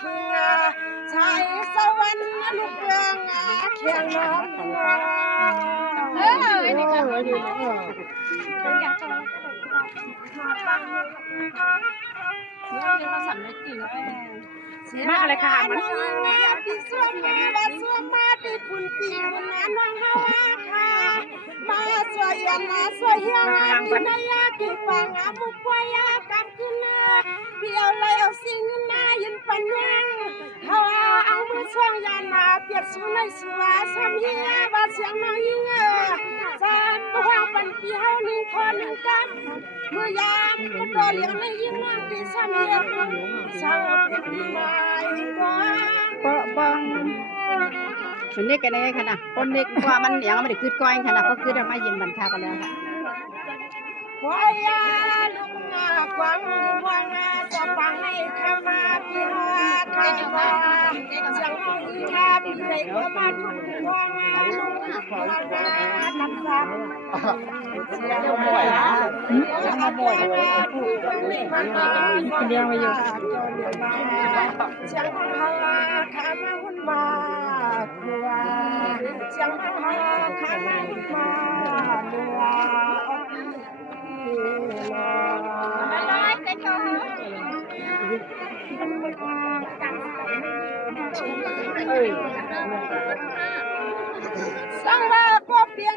คิงชายสวรรค์ลูกเรืองเคียงน้องนี่ค่ะมาอะไรค่ะมันปีสวมมาบาสวมมาปีปุ่นปีปุ่นน้องเฮาค่ะมาสวยยันนะสวยเฮียงปีนายาปีปังบุปผายากำกินเปียวเลยเอาสิ่งนายินปัญญาเฮาเอามือช่วงยันนาเปียกสูในสัวสามเฮียบาเสียงน้องยิงจำตัวปันปีเฮาหนึ่งคนหนึ่งกำมือยามก็โดนเลี้ยงในยิงมันปีสามเฮียสาวเป็นปีใหม่มันนี่กันเลยค่ะนะคนนี้ว่ามันอย่างไม่ได้คืดก้อยค่ะนะเพราะคือเราไม่ยินบันทากันแล้วค่ะวายาลุงกวางวางจะฟังให้ขมาพี่ฮาข้าว่าจังอีกาพี่ได้ก็มาทุกวางลุงกวางนับสับเสียงบ่อยนะบ่อยเดียวมาอยู่จังฮาข้ามาหุ่นมาคัวจังฮาข้ามาหุ่นมาคัวสังวาก็เปลี่ยน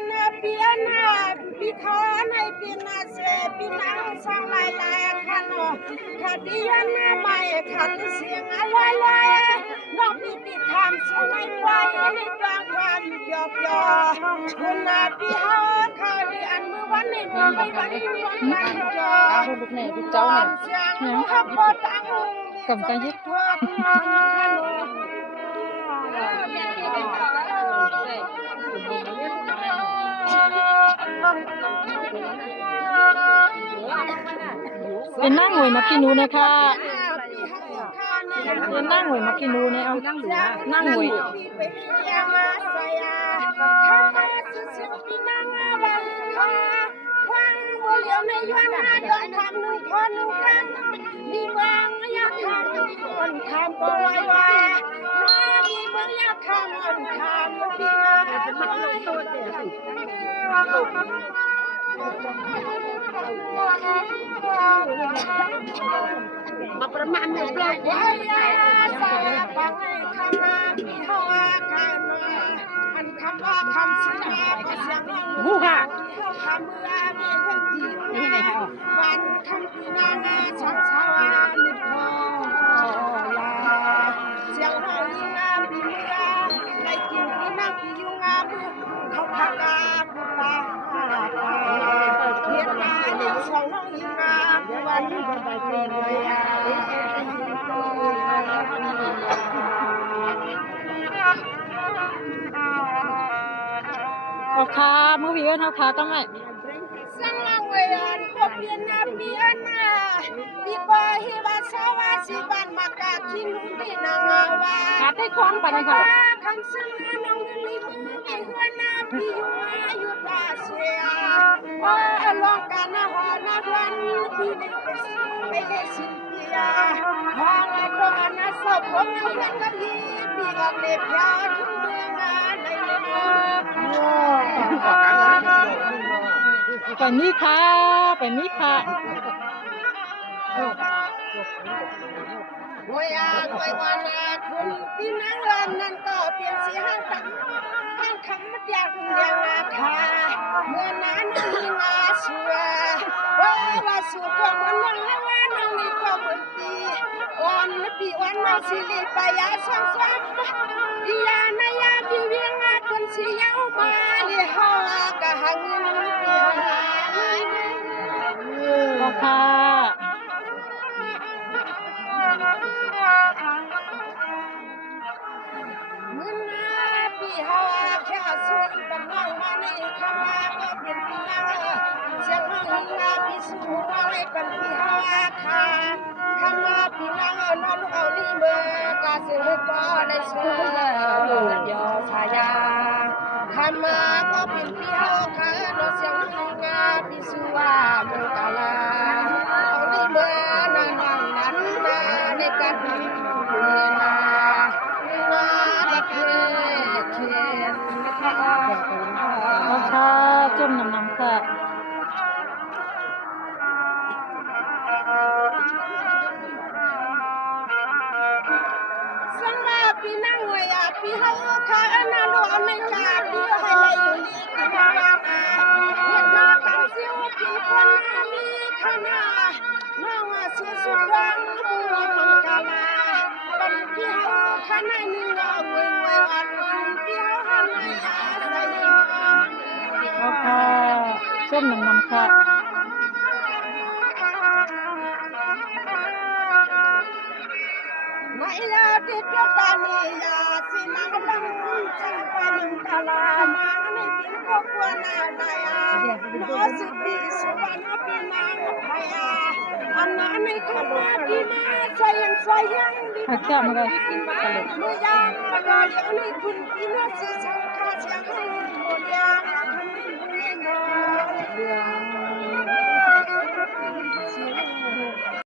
ปีทอในปีนาเสปีนังสังลายลายขันคดีนาใหม่ขันเสียงลอยลอยน้องปีทำสมัยไปในกลางวันหยอกหยอกคุณนาปีฮอข้าดีอันมือวันในมือไม่วันวันนั้นจอลูกเนี่ยลูกเจ้าเนี่ยขับรถตังกำกันยึดทอดเป็นนั่งหวยมากินนูนะคะเป็นนั่งหวยมากินนูเนี่ยเอานั่งหวยเลี้ยวในย้อนนาโดนทำหนึ่งคนกันมีเมืองอยากทำคนทำบ่อยว่ามีเมืองอยากทำคนทำปีนามาประมาณหนึ่งเลยว่าสาบังให้คำนาปีเฮาคำนาอันคำว่าคำสินาก็เสียงหูค่ะคำเมื่อมีเรื่องที่วันคำปีนาชักชาวานิพอลาเสียงน้องยิงงามปีเมื่อได้กินปีนังปียุงงามเขาพากาบุปผาเรียนมาเด็กสองน้องยิงงามวันปีเลยเอาขามือวิ่งเอาขาต้องไงสังลังเวียนก็เปลี่ยนนาเปลี่ยนนาปีกว่าฮิบาสาวาสิบันมากาคินุดีนางาวาขาได้คล้องไปเลยค่ะคำสั่งน้องลิมไม่หัวนาพี่อายุตาเสียลองกันนะฮอนาวันพี่ไม่ได้สิ้นปีฮาลาโดนาสอบผมเอาเงินกับพี่ปีกับเล็บยาทุ่งเมืองในเมืองไปมีค่ะไปมีค่ะโวยวันคุณพี่นางรันนั่นก็เปลี่ยนสีห้างตังห้างคำมัดยาคุณเลี้ยงนาคาเมื่อนั้นมีนาชัวว่าสุกว่ามันน้องละว่าน้องนี่ก็เหมือนปีวันปีวันน้องสิริปยาสองสามปียานายาปีเวียงอาคนสิยาวมาเลี้ยหอกะหังเงินปีหาเอาค่ะมื่อนาปีฮาแค่ส่วนบันน้องมาในคำว่าก็เป็นปีนาเสียงน้องหิงาปีสูงมาไว้เป็นปีฮาค่ะคำว่าปีนางนอนลูกเอาลีเมื่อกาเสือก็ในสูงยอชายาคำว่าก็เป็นปีฮาค่ะนอนเสียงน้องหิงาปีสูว่าเมืองกาลาเอาลีเมื่อนางนั้นในการปี พี่เฮาข้านาโลในกาพี่ให้เลยอยู่นี่คือว่าเฮ็ดนากันสิวพี่คนมีขนาน้องเสียสุดรังมัวมังกาลาเป็นพี่เฮาข้าในนี่งอเวงเวอันพี่เฮาหันในอาใส่ เอาค่ะส้มหนึ่งนำค่ะ ไม่ลาติดตานียาสินังบังจังปันตลานาในปินก็กวนานายาโนสุปีสุวรรณปีนังพยาอันนั้นในขณะที่มาใจยังใจยังดี แค่มาเลย เมื่อยามมาลอยในคุณปีนัสสังฆาเสียงให้หมด